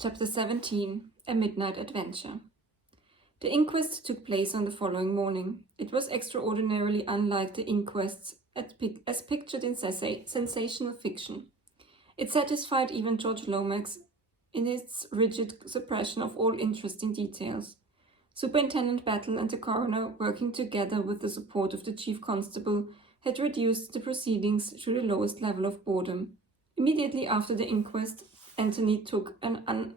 Chapter 17 A Midnight Adventure. The inquest took place on the following morning. It was extraordinarily unlike the inquests as pictured in sensational fiction. It satisfied even George Lomax in its rigid suppression of all interesting details. Superintendent Battle and the coroner, working together with the support of the chief constable, had reduced the proceedings to the lowest level of boredom. Immediately after the inquest, Anthony took an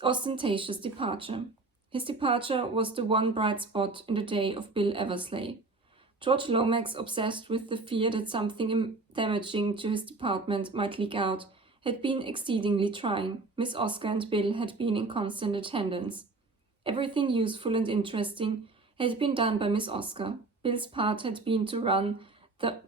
ostentatious departure. His departure was the one bright spot in the day of Bill Eversley. George Lomax, obsessed with the fear that something damaging to his department might leak out, had been exceedingly trying. Miss Oscar and Bill had been in constant attendance. Everything useful and interesting had been done by Miss Oscar. Bill's part had been to run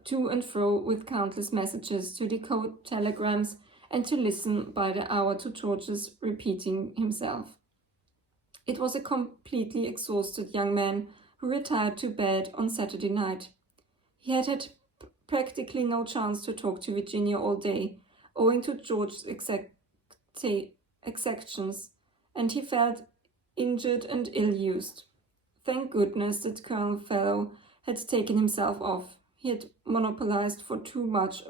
to and fro with countless messages, to decode telegrams, and to listen by the hour to George's repeating himself. It was a completely exhausted young man who retired to bed on Saturday night. He had had practically no chance to talk to Virginia all day, owing to George's exactions, and he felt injured and ill-used. Thank goodness that Colonel Fellow had taken himself off. He had monopolized far too much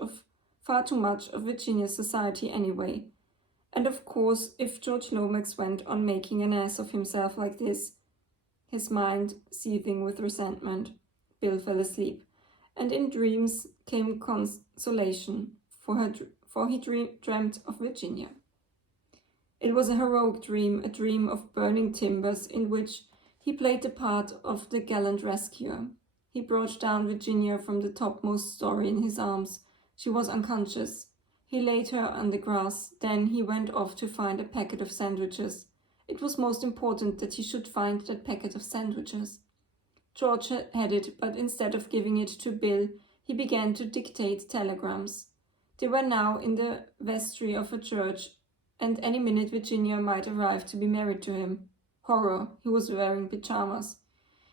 of Virginia's society anyway. And of course, if George Lomax went on making an ass of himself like this, his mind seething with resentment, Bill fell asleep, and in dreams came consolation, for he dreamt of Virginia. It was a heroic dream, a dream of burning timbers in which he played the part of the gallant rescuer. He brought down Virginia from the topmost story in his arms. She was unconscious. He laid her on the grass. Then he went off to find a packet of sandwiches. It was most important that he should find that packet of sandwiches. George had it, but instead of giving it to Bill, he began to dictate telegrams. They were now in the vestry of a church, and any minute Virginia might arrive to be married to him. Horror, he was wearing pajamas.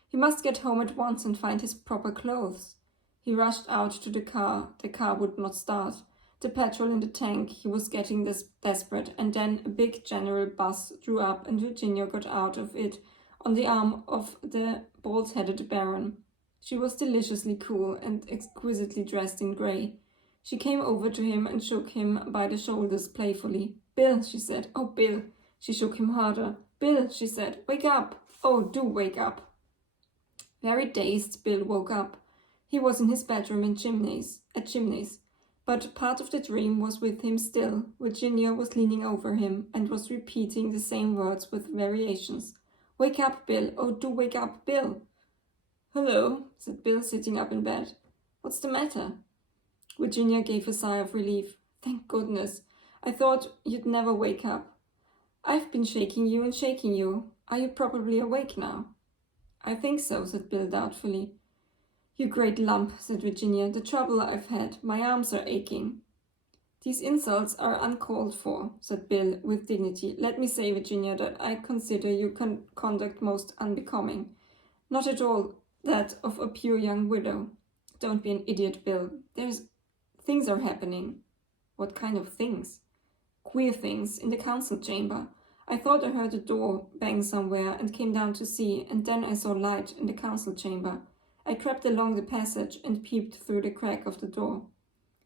He must get home at once and find his proper clothes. He rushed out to the car. The car would not start. The petrol in the tank, he was getting desperate, and then a big general bus drew up and Virginia got out of it on the arm of the bald-headed baron. She was deliciously cool and exquisitely dressed in grey. She came over to him and shook him by the shoulders playfully. "Bill," she said. "Oh, Bill." She shook him harder. "Bill," she said. "Wake up. Oh, do wake up." Very dazed, Bill woke up. He was in his bedroom at Chimneys, but part of the dream was with him still. Virginia was leaning over him and was repeating the same words with variations. "Wake up, Bill. Oh, do wake up, Bill." "Hello," said Bill, sitting up in bed. "What's the matter?" Virginia gave a sigh of relief. "Thank goodness. I thought you'd never wake up. I've been shaking you and shaking you. Are you probably awake now?" "I think so," said Bill doubtfully. "You great lump," said Virginia. "The trouble I've had. My arms are aching." "These insults are uncalled for," said Bill with dignity. "Let me say, Virginia, that I consider your conduct most unbecoming. Not at all that of a pure young widow." "Don't be an idiot, Bill. Things are happening." "What kind of things?" "Queer things in the council chamber. I thought I heard a door bang somewhere and came down to see, and then I saw light in the council chamber. I crept along the passage and peeped through the crack of the door.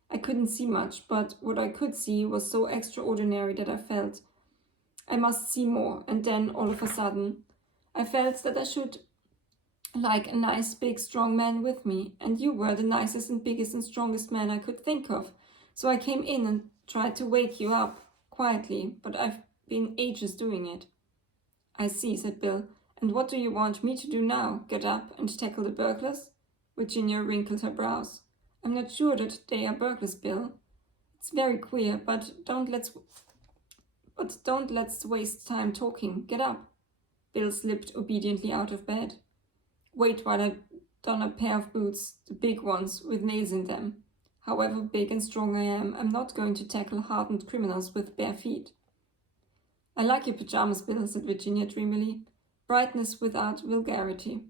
I couldn't see much, but what I could see was so extraordinary that I felt I must see more, and then, all of a sudden, I felt that I should like a nice, big, strong man with me, and you were the nicest and biggest and strongest man I could think of. So I came in and tried to wake you up, quietly, but I've been ages doing it." "I see," said Bill. "And what do you want me to do now? Get up and tackle the burglars?" Virginia wrinkled her brows. "I'm not sure that they are burglars, Bill. It's very queer, but don't let's waste time talking. Get up." Bill slipped obediently out of bed. "Wait while I don a pair of boots, the big ones with nails in them. However big and strong I am, I'm not going to tackle hardened criminals with bare feet." "I like your pajamas, Bill," said Virginia dreamily. "Brightness without vulgarity."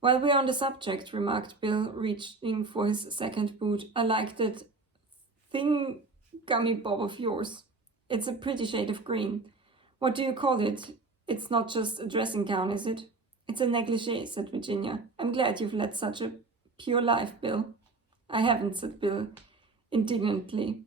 "While we're on the subject," remarked Bill, reaching for his second boot, "I like that thing-gummy bob of yours." It's a pretty shade of green. What do you call it? It's not just a dressing gown, is it? It's a negligee, said Virginia. I'm glad you've led such a pure life, Bill. I haven't, said Bill indignantly.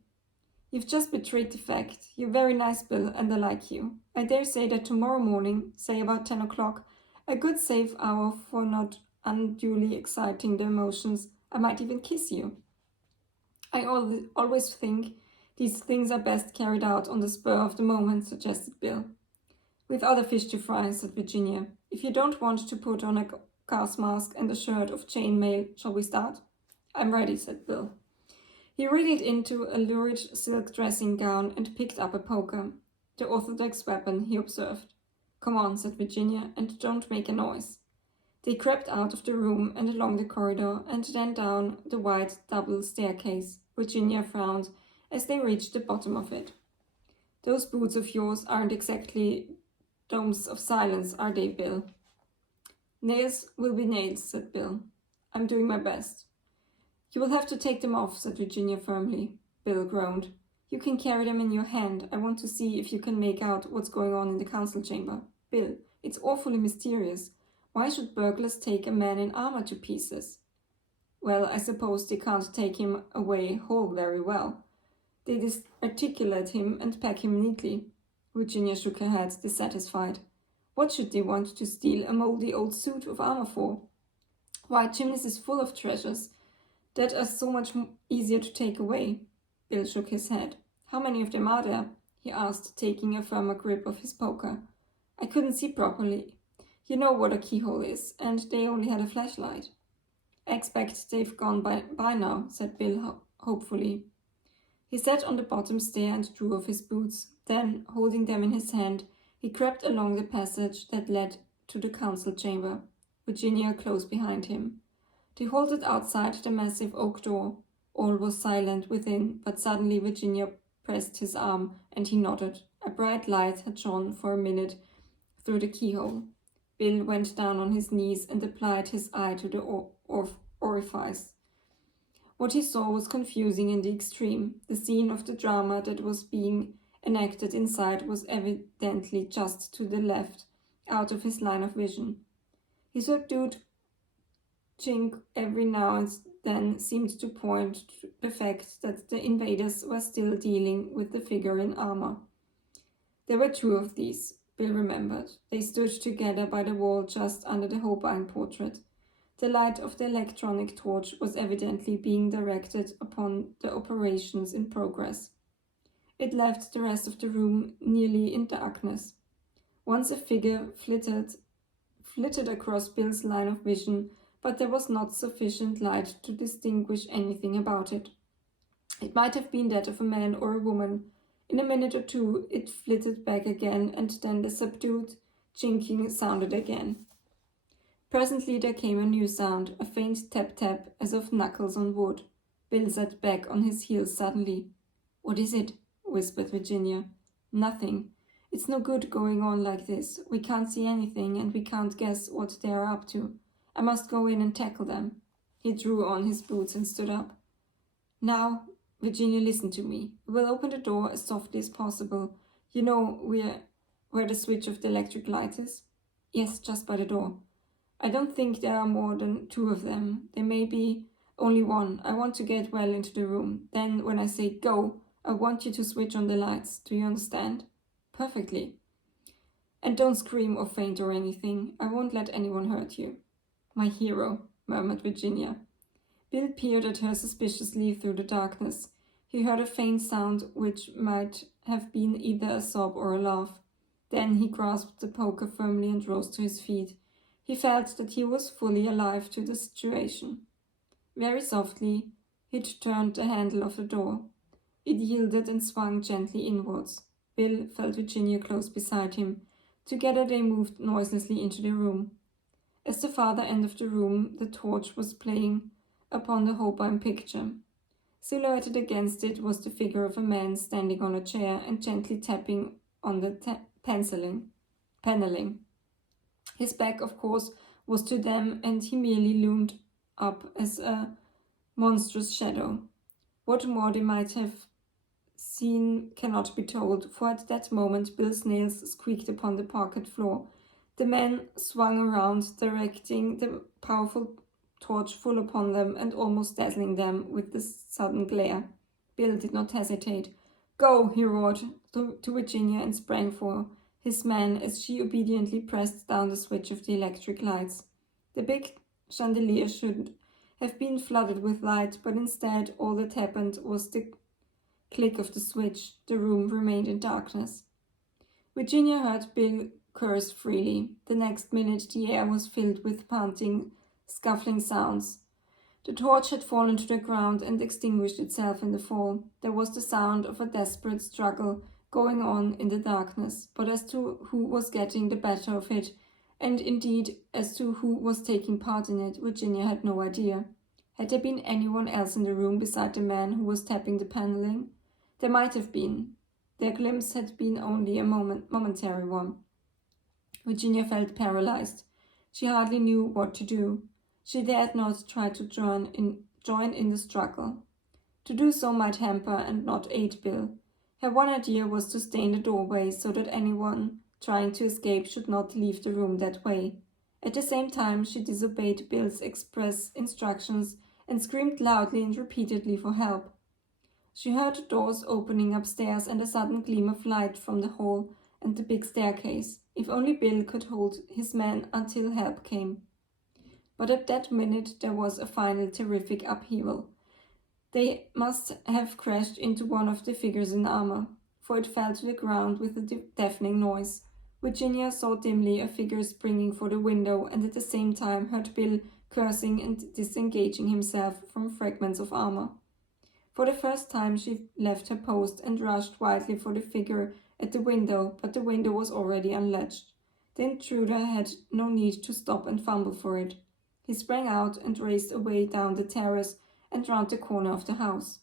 You've just betrayed the fact. You're very nice, Bill, and I like you. I dare say that tomorrow morning, say about 10 o'clock, a good safe hour for not unduly exciting the emotions, I might even kiss you. I always think these things are best carried out on the spur of the moment, suggested Bill. We've other fish to fry, said Virginia. If you don't want to put on a gas mask and a shirt of chainmail, shall we start? I'm ready, said Bill. He wriggled into a lurid silk dressing gown and picked up a poker. The orthodox weapon, he observed. Come on, said Virginia, and don't make a noise. They crept out of the room and along the corridor and then down the wide double staircase. Virginia frowned as they reached the bottom of it. Those boots of yours aren't exactly domes of silence, are they, Bill? Nails will be nails, said Bill. I'm doing my best. You will have to take them off, said Virginia firmly. Bill groaned. You can carry them in your hand. I want to see if you can make out what's going on in the council chamber. Bill, it's awfully mysterious. Why should burglars take a man in armor to pieces? Well, I suppose they can't take him away whole very well. They disarticulate him and pack him neatly. Virginia shook her head, dissatisfied. What should they want to steal a mouldy old suit of armor for? Why, Chimneys is full of treasures that are so much easier to take away. Bill shook his head. How many of them are there? He asked, taking a firmer grip of his poker. I couldn't see properly. You know what a keyhole is, and they only had a flashlight. I expect they've gone by now, said Bill hopefully. He sat on the bottom stair and drew off his boots. Then, holding them in his hand, he crept along the passage that led to the council chamber, Virginia close behind him. They halted outside the massive oak door. All was silent within, but suddenly Virginia pressed his arm, and he nodded. A bright light had shone for a minute through the keyhole. Bill went down on his knees and applied his eye to the orifice. What he saw was confusing in the extreme. The scene of the drama that was being enacted inside was evidently just to the left, out of his line of vision. His subdued chink every now and then seemed to point to the fact that the invaders were still dealing with the figure in armor. There were two of these, Bill remembered. They stood together by the wall just under the Holbein portrait. The light of the electronic torch was evidently being directed upon the operations in progress. It left the rest of the room nearly in darkness. Once a figure flitted across Bill's line of vision, but there was not sufficient light to distinguish anything about it. It might have been that of a man or a woman. In a minute or two it flitted back again, and then the subdued chinking sounded again. Presently there came a new sound, a faint tap-tap as of knuckles on wood. Bill sat back on his heels suddenly. "What is it?" whispered Virginia. "Nothing. It's no good going on like this. We can't see anything, and we can't guess what they are up to. I must go in and tackle them." He drew on his boots and stood up. "Now, Virginia, listen to me. We'll open the door as softly as possible. You know where the switch of the electric light is?" "Yes, just by the door." "I don't think there are more than two of them. There may be only one. I want to get well into the room. Then, when I say go, I want you to switch on the lights. Do you understand?" "Perfectly." "And don't scream or faint or anything. I won't let anyone hurt you." "My hero," murmured Virginia. Bill peered at her suspiciously through the darkness. He heard a faint sound which might have been either a sob or a laugh. Then he grasped the poker firmly and rose to his feet. He felt that he was fully alive to the situation. Very softly, he turned the handle of the door. It yielded and swung gently inwards. Bill felt Virginia close beside him. Together they moved noiselessly into the room. At the farther end of the room, the torch was playing upon the Holbein picture. Silhouetted against it was the figure of a man standing on a chair and gently tapping on the paneling. His back, of course, was to them, and he merely loomed up as a monstrous shadow. What more they might have scene cannot be told, for at that moment Bill's nails squeaked upon the parquet floor. The man swung around, directing the powerful torch full upon them and almost dazzling them with the sudden glare. Bill did not hesitate. "Go!" he roared to Virginia and sprang for his man as she obediently pressed down the switch of the electric lights. The big chandelier should have been flooded with light, but instead all that happened was the click of the switch. The room remained in darkness. Virginia heard Bill curse freely. The next minute the air was filled with panting, scuffling sounds. The torch had fallen to the ground and extinguished itself in the fall. There was the sound of a desperate struggle going on in the darkness, but as to who was getting the better of it, and indeed as to who was taking part in it, Virginia had no idea. Had there been anyone else in the room beside the man who was tapping the paneling? There might have been. Their glimpse had been only a momentary one. Virginia felt paralyzed. She hardly knew what to do. She dared not try to join in the struggle. To do so might hamper and not aid Bill. Her one idea was to stay in the doorway so that anyone trying to escape should not leave the room that way. At the same time, she disobeyed Bill's express instructions and screamed loudly and repeatedly for help. She heard doors opening upstairs and a sudden gleam of light from the hall and the big staircase. If only Bill could hold his man until help came. But at that minute there was a final terrific upheaval. They must have crashed into one of the figures in armor, for it fell to the ground with a deafening noise. Virginia saw dimly a figure springing for the window and at the same time heard Bill cursing and disengaging himself from fragments of armor. For the first time she left her post and rushed wildly for the figure at the window, but the window was already unlatched. The intruder had no need to stop and fumble for it. He sprang out and raced away down the terrace and round the corner of the house.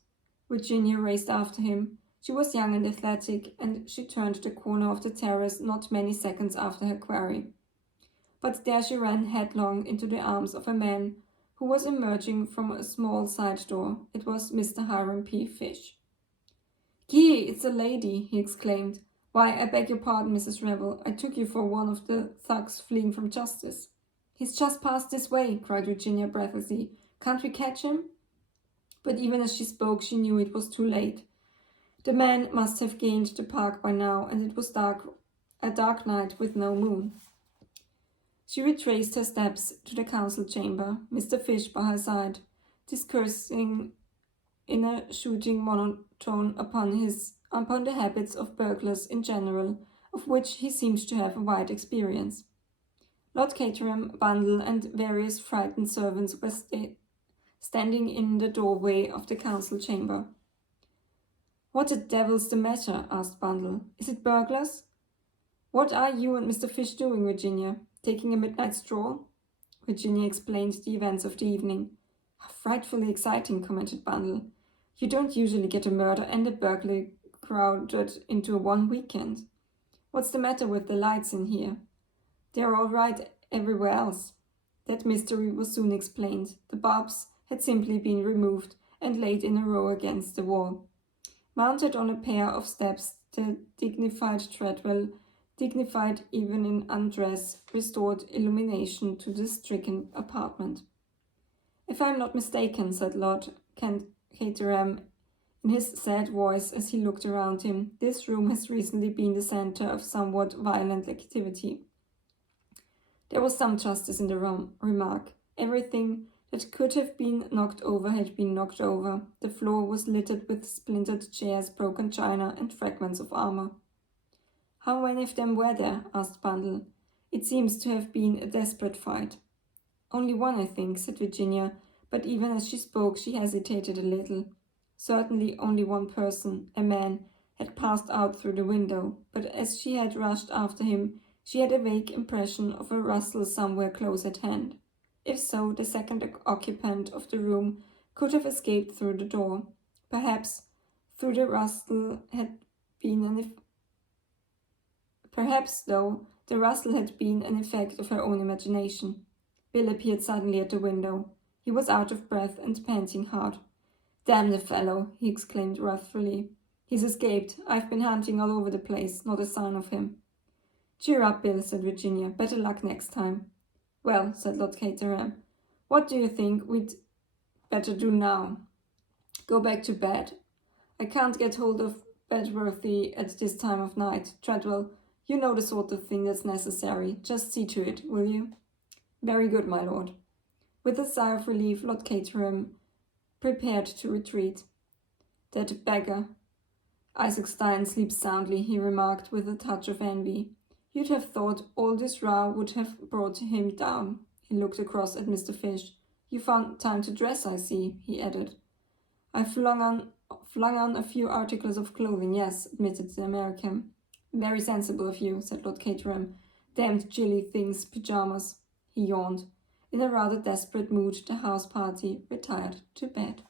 Virginia raced after him. She was young and athletic, and she turned the corner of the terrace not many seconds after her quarry. But there she ran headlong into the arms of a man who was emerging from a small side door. It was Mr. Hiram P. Fish. "Gee, it's a lady!" he exclaimed. "Why, I beg your pardon, Mrs. Revel. I took you for one of the thugs fleeing from justice." "He's just passed this way," cried Virginia breathlessly. "Can't we catch him?" But even as she spoke, she knew it was too late. The man must have gained the park by now, and it was a dark night with no moon. She retraced her steps to the council chamber, Mr. Fish by her side, discoursing in a shooting monotone upon the habits of burglars in general, of which he seemed to have a wide experience. Lord Caterham, Bundle, and various frightened servants were standing in the doorway of the council chamber. "What the devil's the matter?" asked Bundle. "Is it burglars?" "What are you and Mr. Fish doing, Virginia? Taking a midnight stroll?" Virginia explained the events of the evening. "How frightfully exciting," commented Bundle. "You don't usually get a murder and a burglary crowded into one weekend. What's the matter with the lights in here? They're all right everywhere else." That mystery was soon explained. The bulbs had simply been removed and laid in a row against the wall. Mounted on a pair of steps, the dignified Treadwell, dignified even in undress, restored illumination to the stricken apartment. "If I am not mistaken," said Lord Caterham in his sad voice as he looked around him, "this room has recently been the centre of somewhat violent activity." There was some justice in the remark. Everything that could have been knocked over had been knocked over. The floor was littered with splintered chairs, broken china, and fragments of armor. "How many of them were there?" asked Bundle. "It seems to have been a desperate fight." "Only one, I think," said Virginia, but even as she spoke she hesitated a little. Certainly only one person, a man, had passed out through the window, but as she had rushed after him, she had a vague impression of a rustle somewhere close at hand. If so, the second occupant of the room could have escaped through the door. Perhaps, though, the rustle had been an effect of her own imagination. Bill appeared suddenly at the window. He was out of breath and panting hard. "Damn the fellow!" he exclaimed wrathfully. He's escaped. I've been hunting all over the place, not a sign of him. Cheer up, Bill, said Virginia. Better luck next time. Well, said Lord Caterham, what do you think we'd better do now? Go back to bed. I can't get hold of Bedworthy at this time of night. Treadwell, you know the sort of thing that's necessary. Just see to it, will you? Very good, my lord. With a sigh of relief, Lord Caterham prepared to retreat. That beggar. Isaac Stein sleeps soundly, he remarked with a touch of envy. You'd have thought all this row would have brought him down. He looked across at Mr. Fish. You found time to dress, I see, he added. I flung on a few articles of clothing, yes, admitted the American. Very sensible of you, said Lord Caterham. Damned chilly things, pyjamas. He yawned. In a rather desperate mood, the house party retired to bed.